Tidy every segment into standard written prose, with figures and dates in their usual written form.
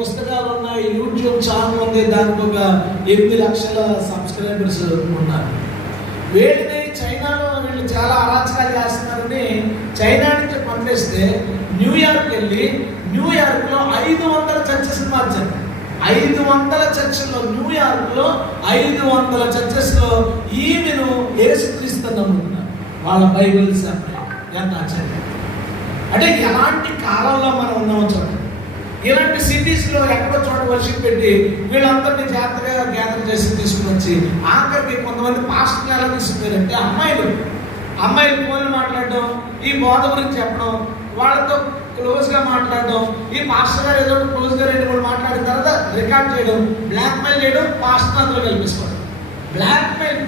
పుస్తకాలు ఉన్నాయి, YouTube channel ఉంది, దానికి ఒక 8 లక్షల సబ్స్క్రైబర్స్ ఉన్నారు. వీళ్ళని చైనాలో వీళ్ళు చాలా అరాచకాలు చేస్తున్నారని చైనా నుంచి పంపిస్తే న్యూయార్క్ వెళ్ళి న్యూయార్క్లో 500 చర్చెస్ మార్చారు. 500 చర్చిల్లో, న్యూయార్క్లో 500 చర్చెస్లో ఈమెను యేసుక్రీస్తు నమ్ముతున్నారు. వాళ్ళ బైబిల్స్ ఎంత ఆశ్చర్యం! అంటే ఎలాంటి కాలంలో మనం ఉన్నామో చూడండి. ఇలాంటి సిటీస్లో ఎక్కడో చోట వర్షిప్ పెట్టి వీళ్ళందరినీ జాగ్రత్తగా గ్యాదర్ చేసి తీసుకుని వచ్చి ఆఖరికి కొంతమంది పాస్టర్లు ఎలా తీసుకున్నారంటే అమ్మాయిలు ఫోన్లు మాట్లాడడం, ఈ బోధ గురించి చెప్పడం, వాళ్ళతో క్లోజ్గా మాట్లాడడం, ఈ పాస్టర్ గారు ఏదో క్లోజ్గా 2-3 మాట్లాడిన తర్వాత రికార్డ్ చేయడం, బ్లాక్మెయిల్ చేయడం, పాస్టర్ అందులో కల్పించుకోవడం, బ్లాక్మెయిల్.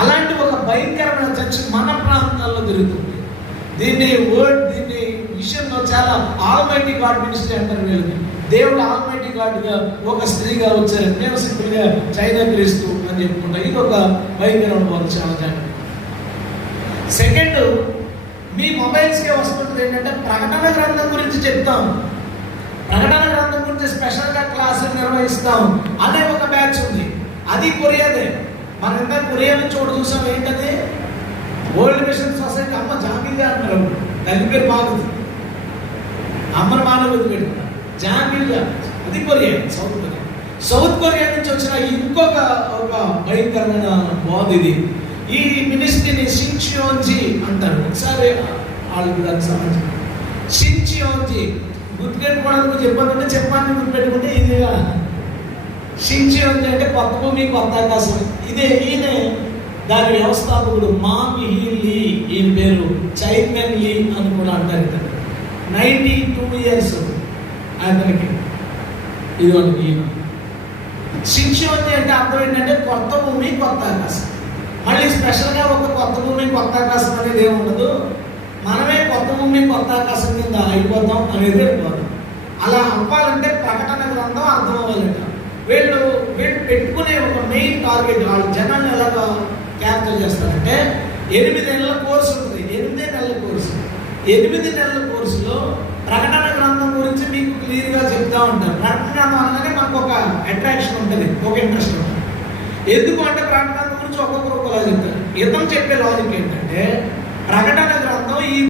అలాంటి ఒక భయంకరమైన చర్చ మన ప్రాంతాల్లో జరుగుతుంది. దీన్ని విషయంలో చాలా ఆల్మైటీ గాడ్ మినిస్ట్రీ అంటారు. వీళ్ళని దేవుడు ఆల్మైటీ గాడ్గా ఒక స్త్రీగా వచ్చారు. నేను సింపుల్గా చైనా క్రీస్తు అని చెప్పుకుంటా. ఇది ఒక భయంకరమైన వాళ్ళు చాలా జాగ్రత్త. సెకండ్, మీ మొబైల్స్కే వస్తుంటుంది ఏంటంటే ప్రకటన గ్రంథం గురించి చెప్తాం, ప్రకటన గ్రంథం గురించి స్పెషల్గా క్లాసులు నిర్వహిస్తాం అనే ఒక బ్యాచ్ ఉంది. అది కొరియాదే. మనం ఇంకా కొరియాలో చోటు చూసాం. ఏంటది? World mission society. అమ్మ జాంగిల్గా అంటారు, తల్లి పేరు బాగుంది, అమ్మను మానవుడు పెడుతున్నారు జాంగిల్గా. అది కొరియా, సౌత్ కొరియా నుంచి వచ్చిన ఇంకొక ఒక భయంకరమైన బోధ ఇది. ఈ మినిస్ట్రీని షించియోంజీ అంటారు. ఒకసారి వాళ్ళకి దానికి సంబంధించి షించియోంజీ గుర్తుపెట్టుకోవడానికి చెప్పాలంటే చెప్పాలని గుర్తుపెట్టుకుంటే ఇదిగా షించియోంజీ అంటే కొత్త భూమి కొత్త ఆకాశం. ఈయన దాని వ్యవస్థాపకుడు మాంగ్ హీ లీ. ఈయన పేరు చైర్మన్ లీ అని కూడా అంటారు. 92 years అతనికి. ఇదిగోండి ఈయన షించియోంజీ అంటే అర్థం ఏంటంటే కొత్త భూమి కొత్త ఆకాశం. మళ్ళీ స్పెషల్గా ఒక కొత్త భూమి కొత్త ఆకాశం అనేది ఏమి ఉండదు. మనమే కొత్త భూమి కొత్త ఆకాశం కింద అయిపోతాం అనేది వెళ్ళిపోతాం. అలా అవ్వాలంటే ప్రకటన గ్రంథం అర్థం అవ్వాలంట. వీళ్ళు పెట్టుకునే ఒక మెయిన్ టార్గెట్, వాళ్ళు జనాన్ని ఎలాగ క్యాప్చర్ చేస్తారంటే 8 నెలల కోర్సు ఉంటుంది. 8 నెలల కోర్సు. 8 నెలల కోర్సులో ప్రకటన గ్రంథం గురించి మీకు క్లియర్గా చెప్తా ఉంటారు. ప్రకటన గ్రంథం అనగానే మనకు ఒక అట్రాక్షన్ ఉంటుంది, ఒక ఇంట్రెస్ట్ ఉంటుంది. ఎందుకు అంటే ప్రకటన గురించి ఒక్కొక్కరు ఒకలా చెప్తారు. ఇతను చెప్పే లాజిక్ ఏంటంటే ప్రకటన గ్రంథం ఈ